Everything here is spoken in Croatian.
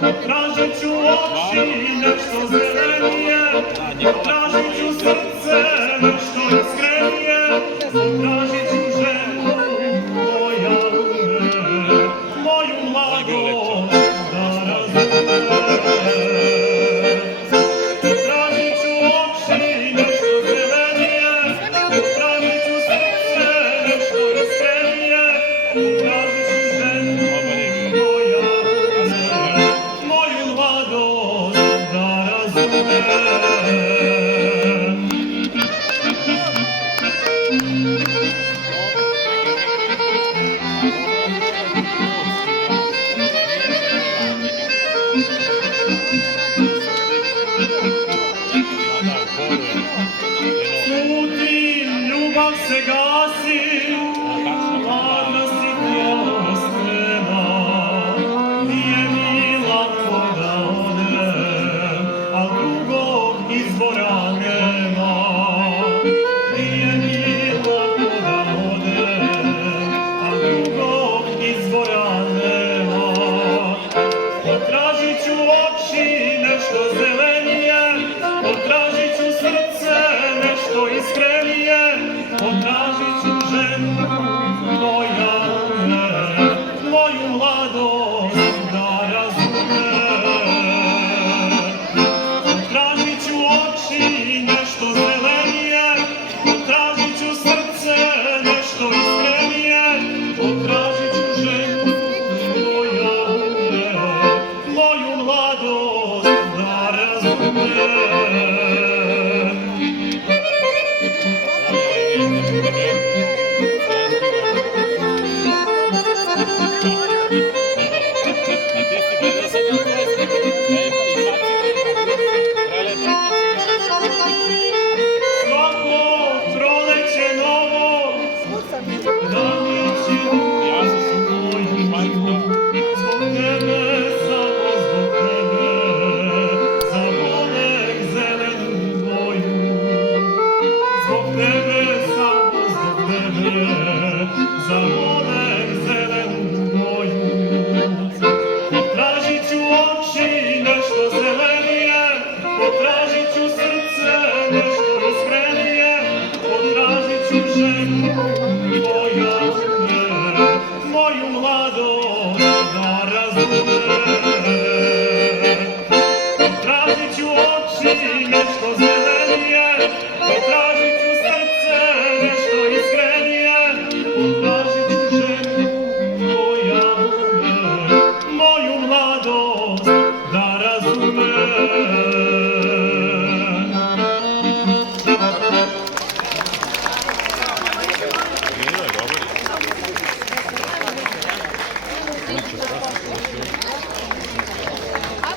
Potražit ću oči, nešto zelenije, potražit ću srce, nešto iskrenije, potražit ću ženu koja ume, moju mladost da razume. Potražit ću oči, nešto zelenije, potražit ću srce, nešto iskrenije, potražit ću ženu koja ume, moju mladost da razume. Slutim, ljubav se gasi, hladna si prost nema. Nije mi lako da odem, a drugog izbora nema. Nije mi lako da odem, a drugog izbora nema. Potražit ću oči, nešto zelenije, potražit ću srce, nešto iskrenije, potražit ću ženu koja ume, moju mladost da razume. Potražit ću oči, nešto zelenije, potražit ću srce, nešto iskrenije, potražit ću ženu koja ume, moju mladost da razume. Svako proleće novo, danići dušu moju, zbog tebe, samo zbog tebe, za volek zelenu moju. Zbog tebe, samo zbog tebe, za volek zelenu moju. Potražit ću oči, nešto zelenije, potražit ću srce, nešto iskrenije, potražit ću ženu koja ume, moju mladost da razume. Potražit ću oči, nešto zelenije,